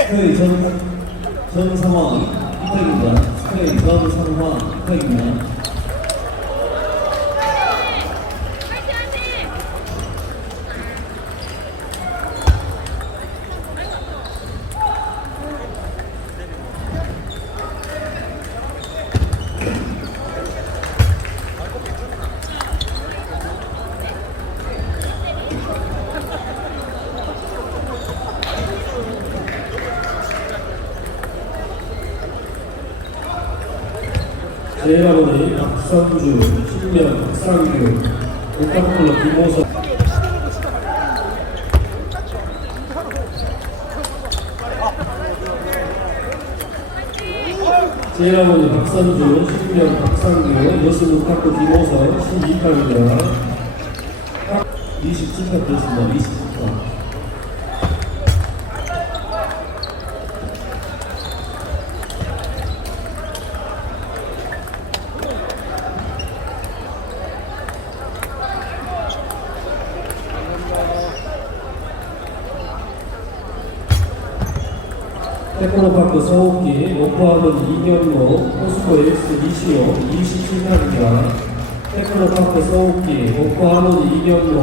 스크레이 전, 전 상황 이탈입니다. 스크레이 전 상황 이탈입니다. 제일아버지 박선주, 신명, 박상규, 오카클럽 김호석 제일아버지 박선주, 신명, 박상규, 여신 오카클 김호석, 12파입니다. 27파 됐습니다. 27파. 테크노파크 서욱기, 목포하는 이경로, 포스코 X 이시오 27탄입니다. 테크노파크 서욱기, 목포하는 이경로,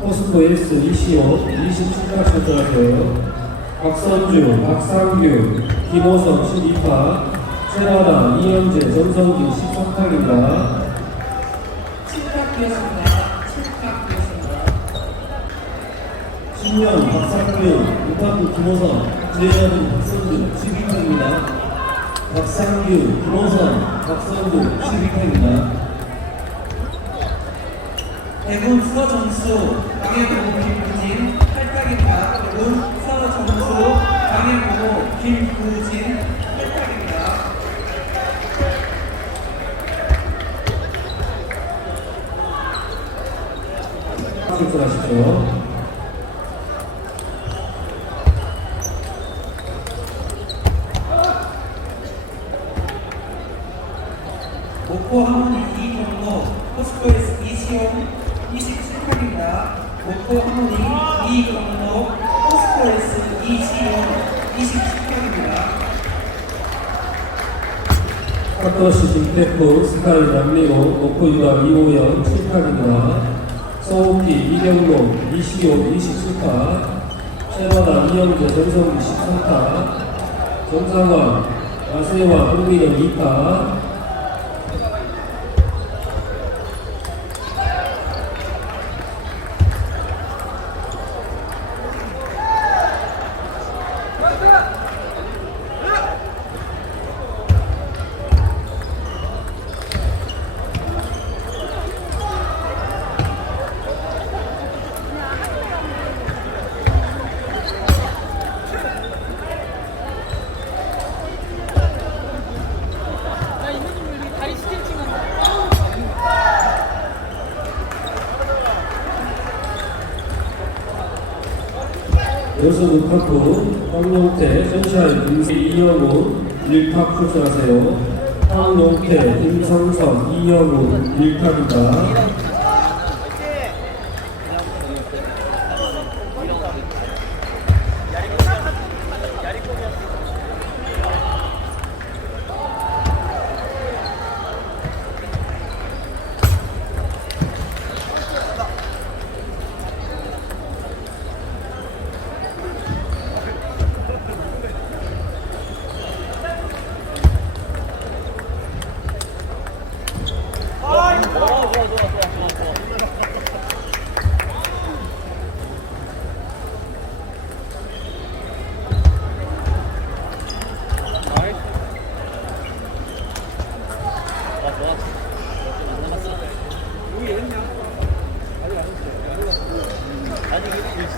포스코 X 이시오 27탄 출전하고요. 박선주, 박상규, 김호성 12파, 세라다, 이현재, 전성기 13탄입니다. 칠탁되었습니다. 칠탁되었습니다. 신년, 박상규, 우파크 김호성, 제이아는 박선주 12탄입니다. 박상규, 김호성, 박선주 12탄입니다. 대군 수어 점수 강해보고 김구진 8tak입니다. 대군 수어 점수 강해보고 김구진 8tak입니다. 출전하십시오. 목포 하모니 이경로 포스코에스 이시온 27tak입니다. 목포 하모니 이경로 포스코에스 이시온 27tak입니다. 카토시 김태프 스카이 남미고 목포유가 이호영 7탄입니다. 서욱기 이경록 이시오 27타 세바다 이영재 전성기 13타 정상원 아세와 홍민영 2타 나 있는 줄 모르게 다리 스트레칭 한다. 루카프 황용태 선샤인 김세 이영훈 1탑 출전하세요. 황용태 김성선 이영훈 1탑입니다. 아니 그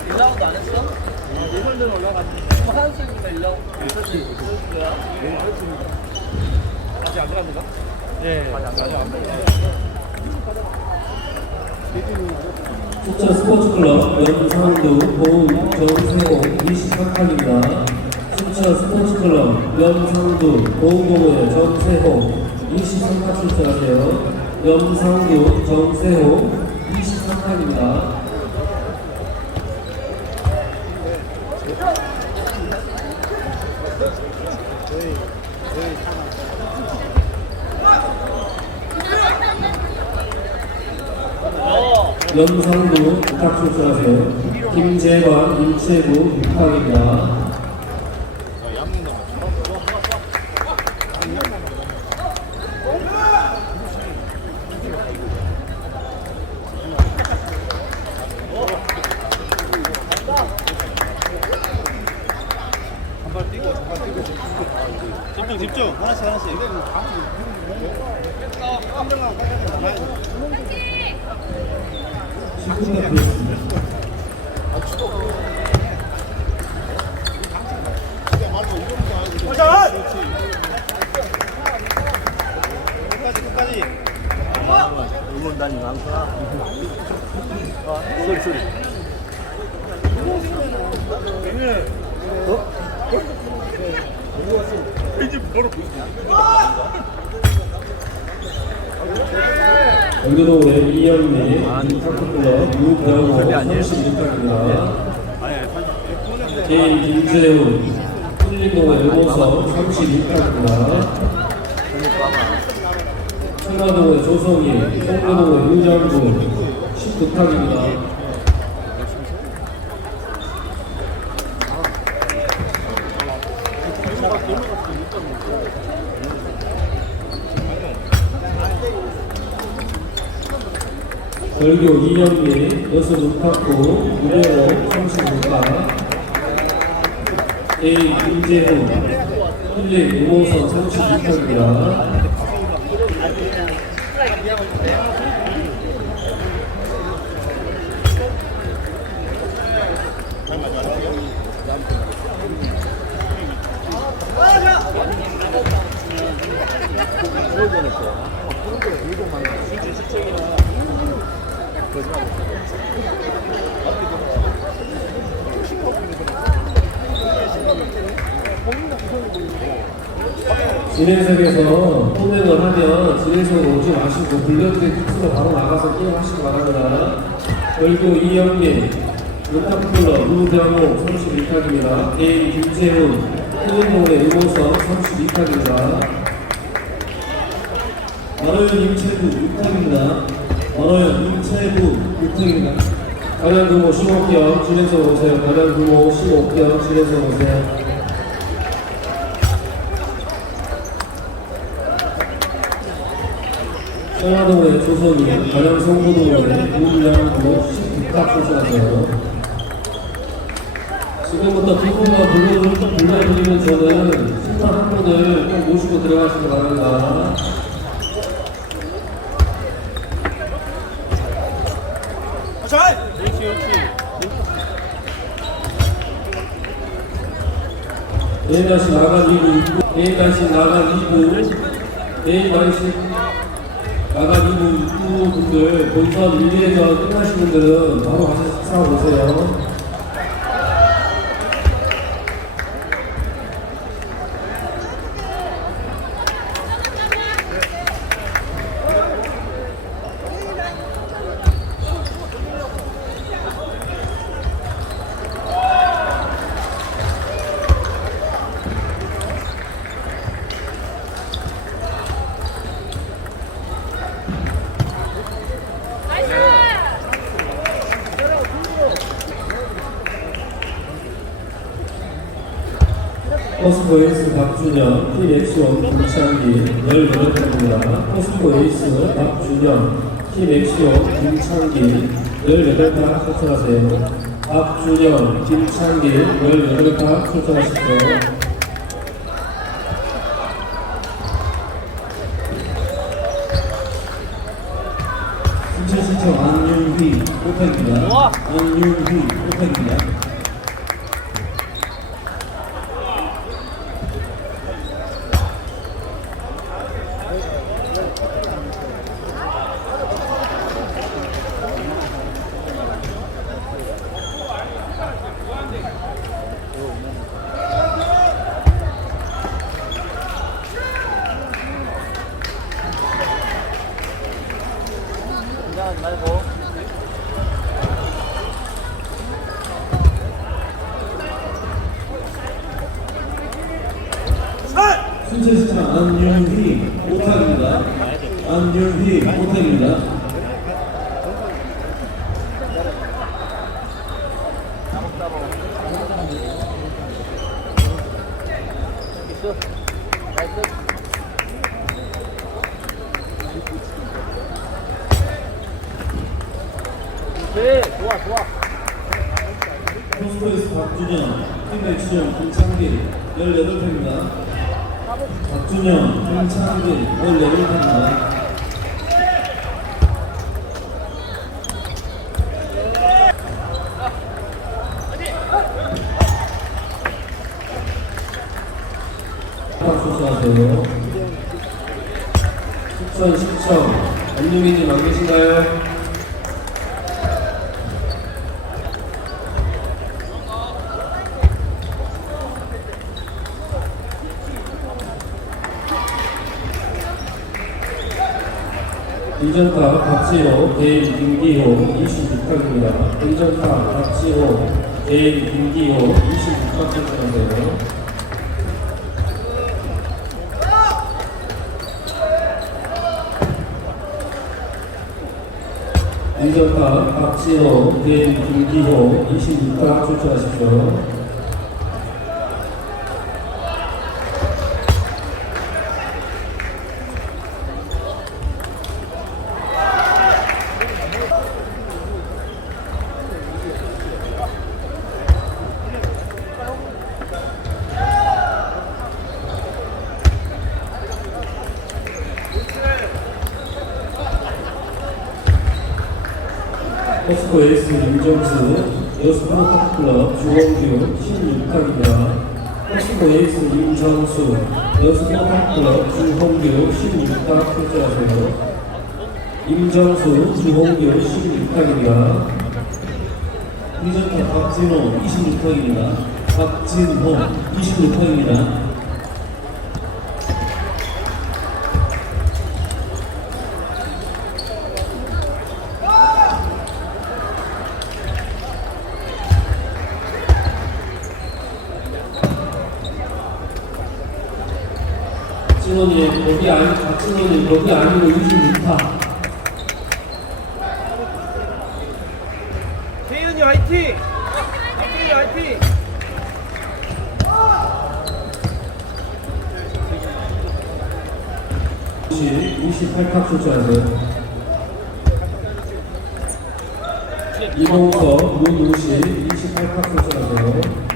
1라운드 안 했어? 아, 예선전 올라갔지. 뭐 한승이가 1라운드. 예선이 선수야? 네, 그렇습니다. 아직 안 들어갑니까? 네, 아직 안 들어갑니다. 숫자 스포츠클럽 연상도 보훈 정세호 23칸입니다. 숫자 스포츠클럽 연상도 보훈공회 정세호 23칸 출전하세요. 연상도 정세호 23칸입니다. 연상도 부탁 출전하세요. 김재관, 임채구, 부탁입니다. 집중 집중 하나씩 하나씩 응원단이 많구나 아 소리 소리 연두동 의 이영미, 탁구클럽 유병호 36강입니다. 개인 김재훈, 힐링동의 의보석 36강입니다. 청라동의 조성희, 송도동의 유장구 19강입니다. 절교 이영미, 여수 문탁구, 유병호 36강. 개인 김재훈, 힐링 의보석 36강입니다. 진 행석에서 호명을 하면 진행석 오지 마시고 불러드린 특수로 바로 나가서 게임하시기 바랍니다. 결국 이영민, 루타플러, 루병호 32칸입니다. 개인 김재훈, 힐링공의 의모성 32칸입니다. 만호연 임채부 6칸입니다. 만호연 임채부 6칸입니다. 가량 규모 15경 진행석 오세요. 규모 15경 진행석 오세요. 청와동의 조선이 가량 송도동의 문양으로 19탑 출전하세요. 지금부터 두 분만 불러, 불러드리면 저는 심판 한 분을 꼭 모시고 들어가시기 바랍니다. 내일 날씨 나간 2부, 내일 날씨 나간 2부, 내일 날씨 나간 2부 입구 분들 본선 1위에서 끝나신 분들은 바로 가서 식사하고 오세요. 포스코 에이스 박준영, 팀 엑시원 김창기 18타입니다. 포스코 에이스 박준영, 팀 엑시원 김창기 18타 초청하세요. 박준영, 김창기 18타 초청하십시오. 신청 안윤휘 호텔입니다. 안윤휘 호텔입니다. 긴장하지 말고 순천시청 안윤휘 호텔입니다. 안윤휘 호텔입니다. 네, 좋아, 좋아. 포스코에스 박준영, 팀의 주영 김창길 18표입니다. 박준영, 김창길 18표입니다. 수고하세요. 숙선 10점. 안유민님 안 계신가요? 이전타 박지호, 개인 김기호 26학입니다. 이전타 박지호, 개인 김기호 26학 선수인데요. 이전타 박지호, 개인 김기호 26학 출전하십시오. 포스코 에이스 임정수, 여수스포츠클럽 주원규 16학입니다. 포스코 에이스 임정수, 여수스포츠클럽 주홍규 16학 출전하세요. 임정수, 주홍규 16학입니다. 이전타 박진호 26학입니다. 박진호 26학입니다. 박진호님 거기 아니 박진호님 거기 아니고 26타. 태윤이 화이팅! 박준이 화이팅! 혹시 28탑 출전하세요. 이봉석, 문우시 28탑 출전하세요.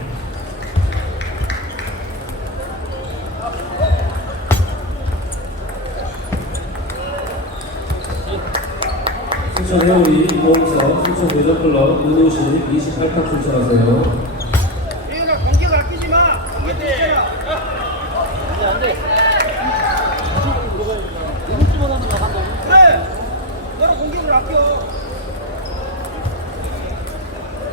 순천 해오리 이봉석, 순천 대전클럽 문우시 28탑 출전하세요. 태윤아, 공격 아끼지 마! 공격 있잖아! 안 돼, 안 돼. 그래! 너는 공격을 아껴!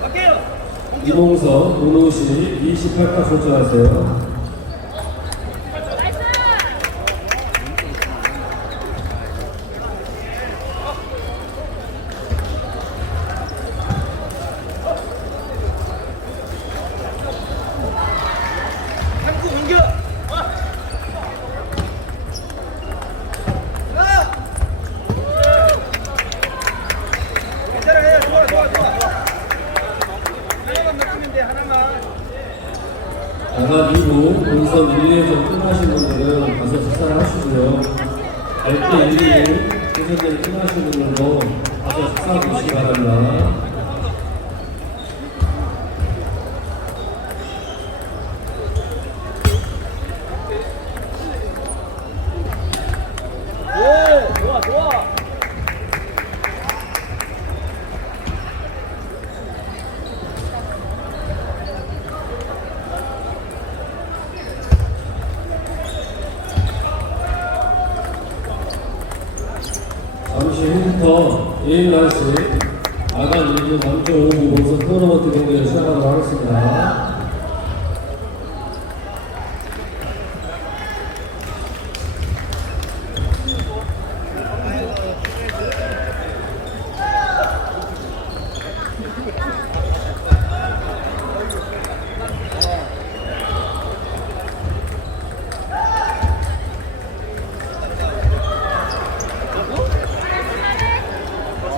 아껴요! 공격! 이봉석, 문우시 28탑 출전하세요. 한구 공격! 괜찮아, 해. 좋아, 좋아, 좋아. 하나만 넣으면 돼, 하나만. 나간 이후 본선 1, 2회전 끝나신 분들은 가서 식사를 하시고요. 10대 1, 2회 본선전이 끝나신 분들도 가서 식사 드시기 바랍니다. 오, 좋아, 좋아. 잠시 후부터 1부 남쪽 5부 본선 토너먼트 경기를 시작하도록 하겠습니다.